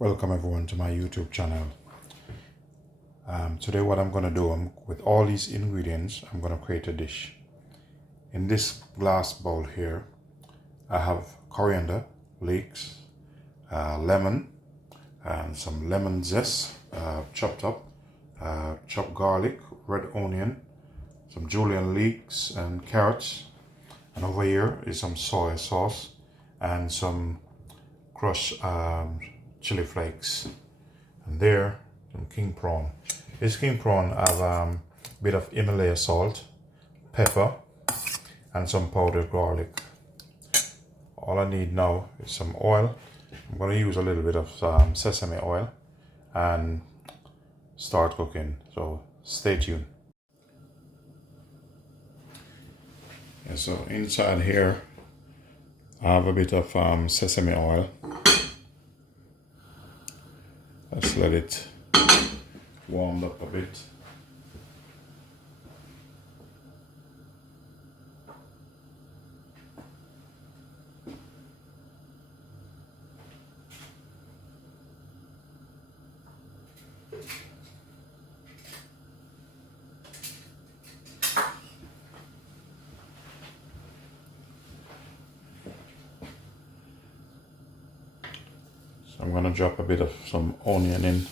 Welcome everyone to my YouTube channel. Today what I'm going to do, with all these ingredients, I'm going to create a dish. In this glass bowl here, I have coriander, leeks, lemon, and some lemon zest chopped up, chopped garlic, red onion, some julienne leeks and carrots. And over here is some soy sauce and some crushed chili flakes. And there, some king prawn. This king prawn have a bit of Himalaya salt, pepper, and some powdered garlic. All I need now is some oil. I'm going to use a little bit of sesame oil and start cooking. So stay tuned. Yeah, so inside here, I have a bit of sesame oil. Let's let it warm up a bit. So I'm gonna drop a bit of some onion in.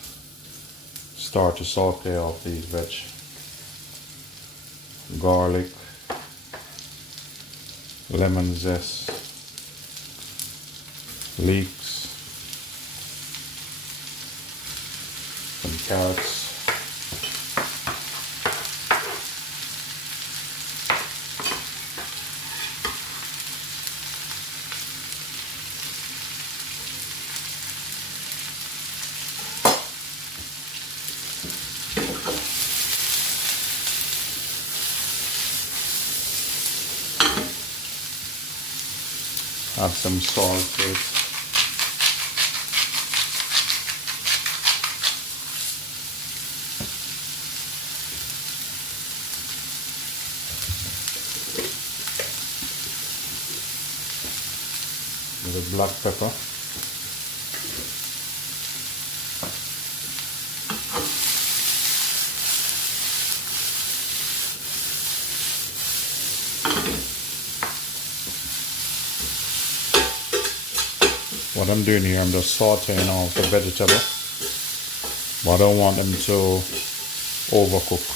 Start to saute off these veg. Garlic, lemon zest, leeks, some carrots, add some salt to it. With black pepper. What I'm doing here, I'm just sauteing off the vegetable, but I don't want them to overcook.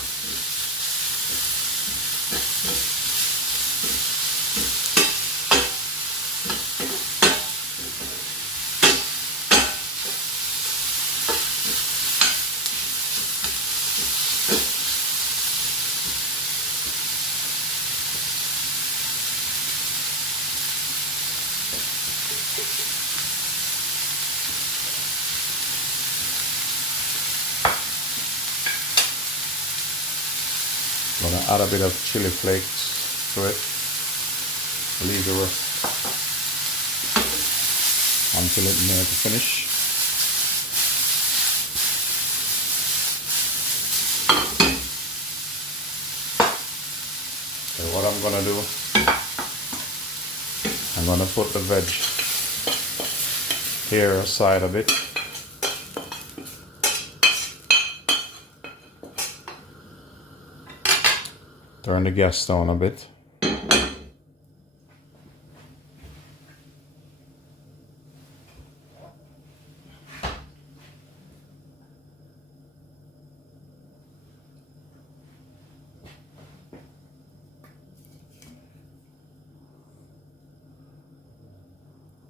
I'm going to add a bit of chili flakes to it. Leave the rest until it's near to finish. Okay, what I'm going to do, I'm going to put the veg here aside a bit. Turn the gas down a bit.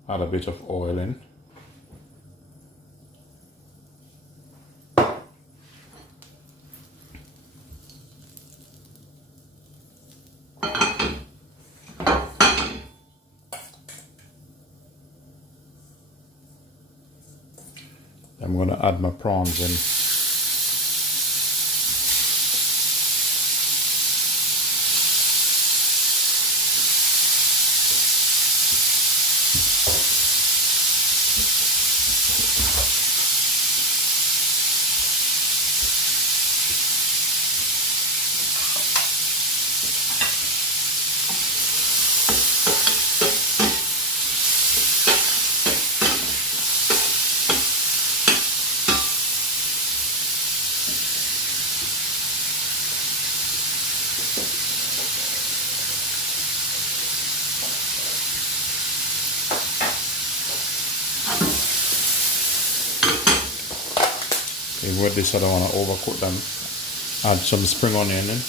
Add a bit of oil in. I'm going to add my prawns in. With this, I don't want to overcook them. Add some spring onion in.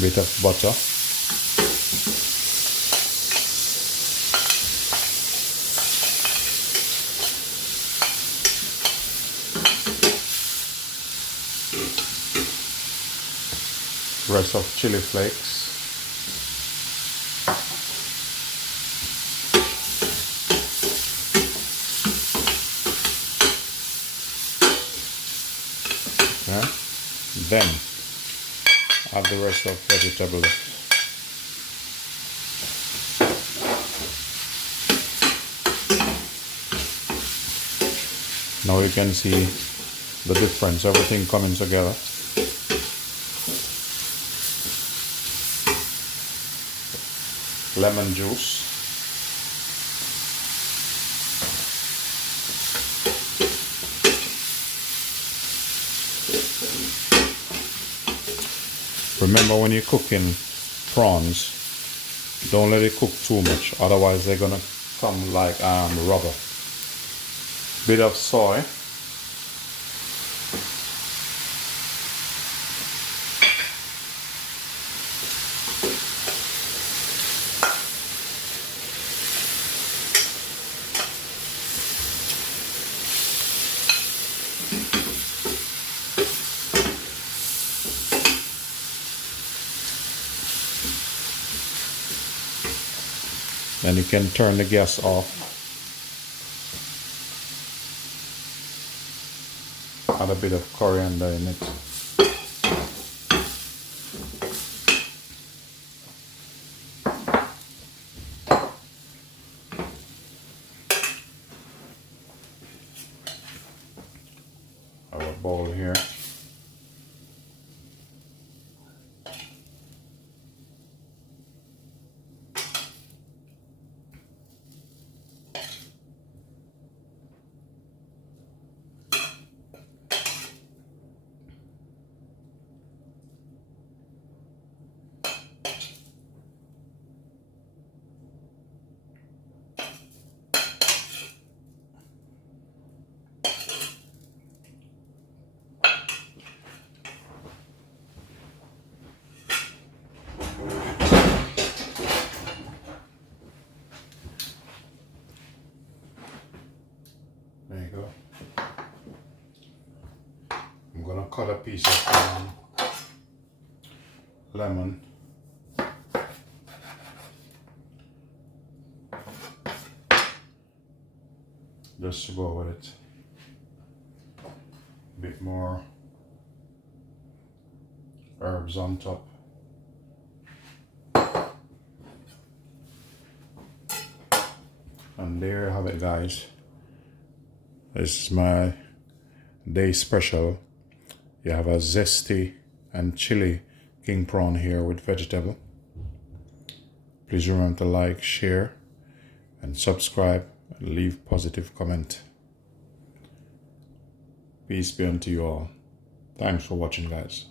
Bit of butter. Rest of chili flakes. Okay. Then add the rest of vegetables. Now you can see the difference, everything coming together. Lemon juice. Remember, when you're cooking prawns, don't let it cook too much, otherwise they're gonna come like rubber. Bit of soy. Then you can turn the gas off. Add a bit of coriander in it. Our bowl here. There you go. I'm gonna cut a piece of lemon. Just to go with it. A bit more herbs on top. And there you have it, guys. This is my day special. You have a zesty and chili king prawn here with vegetable. Please remember to like, share, and subscribe, and leave positive comment. Peace be unto you all. Thanks for watching, guys.